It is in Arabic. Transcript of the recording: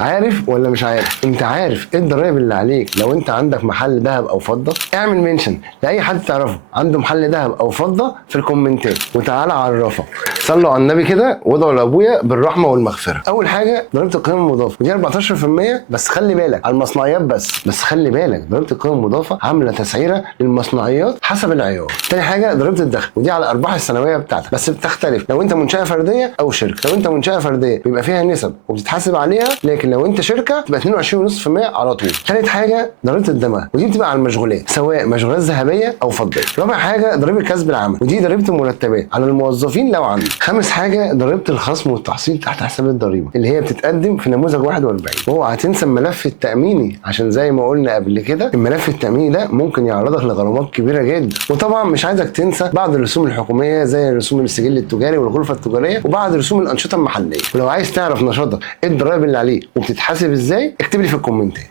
عارف ولا مش عارف؟ انت عارف ايه الضرايب اللي عليك لو انت عندك محل ذهب او فضه؟ اعمل منشن لاي حد تعرفه عنده محل ذهب او فضه في الكومنتات وتعالى عرفك. صلوا على النبي كده وادعوا لابويا بالرحمه والمغفره. اول حاجه ضريبه القيمه المضافه ودي 14%، بس خلي بالك على المصنعيات بس خلي بالك ضريبه القيمه المضافه عامله تسعيره للمصنعيات حسب العيار. تاني حاجه ضريبه الدخل ودي على الارباح السنويه بتاعتك، بس بتختلف لو انت منشاه فرديه او شركه. لو انت منشاه فرديه بيبقى فيها نسب وبتتحاسب عليها، لكن لو انت شركه تبقى 22.5% على طول. ثالث حاجه ضريبه الدمغ ودي بتبقى على المشغولات سواء مشغولات ذهبيه او فضيه. رابع حاجه ضريبه كسب العمل ودي ضريبه المرتبات على الموظفين لو عندك. خامس حاجه ضريبه الخصم والتحصيل تحت حساب الضريبه اللي هي بتتقدم في نموذج 41. واوعى تنسى الملف التاميني عشان زي ما قلنا قبل كده الملف التاميني ده ممكن يعرضك لغرامات كبيره جدا. وطبعا مش عايزك تنسى بعض الرسوم الحكوميه زي رسوم السجل التجاري والغرفه التجاريه وبعض رسوم الانشطه المحليه. ولو عايز تعرف نشاطك ايه الضرايب اللي عليه وبتتحاسب ازاي اكتب لي في الكومنتات.